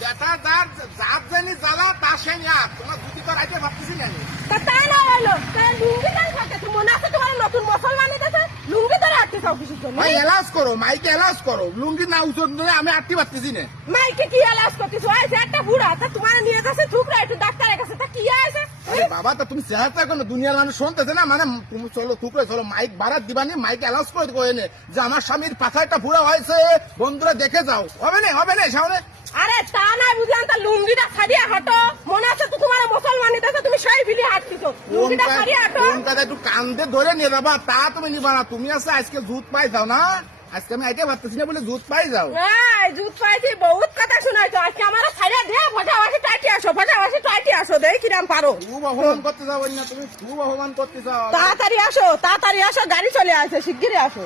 বেটা যার জাত জানি জ্বালা তা সে তোমার দুটি তো রাইতে ভাবতেছি না তা না হলো লুঙ্গি তাই থাকে মনে আছে তোমার নতুন মুসলমান এসেছে লুঙ্গি ধরে হাঁটতে চাও কিসের জন্য ভাই এলাজ করো মাইকে এলাজ করো লুঙ্গি না উচন ধরে আমি আটটি পারতেছি না মাইকে কি এলাজ করতেছো আছে একটা বুড়া তা তোমার নিয়ে গেছে থুকরা একটু ডাক্তারের কাছে তা কি আছে আরে বাবা তা তুমি চেহারা কোনো দুনিয়ার মানুষ শুনতেছে না মানে তুমি চলো থুকরে চলো মাইক বাড়াত দিবানি মাইক এলাজ করে কয়ে নে যে আমার স্বামীর পাশা একটা বুড়া হয়েছে বন্ধুরা দেখে যাও হবে না সামনে আরে তা না বুঝলাম তা লুঙ্গিটা ছাড়িয়ে হাঁটো মনে আছে তো তোমার মুসলমান এসেছে তুমি সেই বিলি হাঁটতেছো লুঙ্গিটা ছাড়িয়ে হাঁটো কোন কথা একটু কান্দে ধরে নিয়ে যাবা তা তুমি নিবা না তুমি আছে আজকে দুধ পাই যাও না আজকে আমি আইতে পারতেছি না বলে দুধ পাই যাও জুত পাইছি বহুত কথা শোনাইছো আজকে আমার ছাড়িয়ে দিয়ে ফটাফাটি টাইটি আসো দেই কিরাম পারো খুব অপমান করতে যাও না তুমি খুব অপমান করতে যাও তাড়াতাড়ি আসো গাড়ি চলে আসে শিগগিরই আসো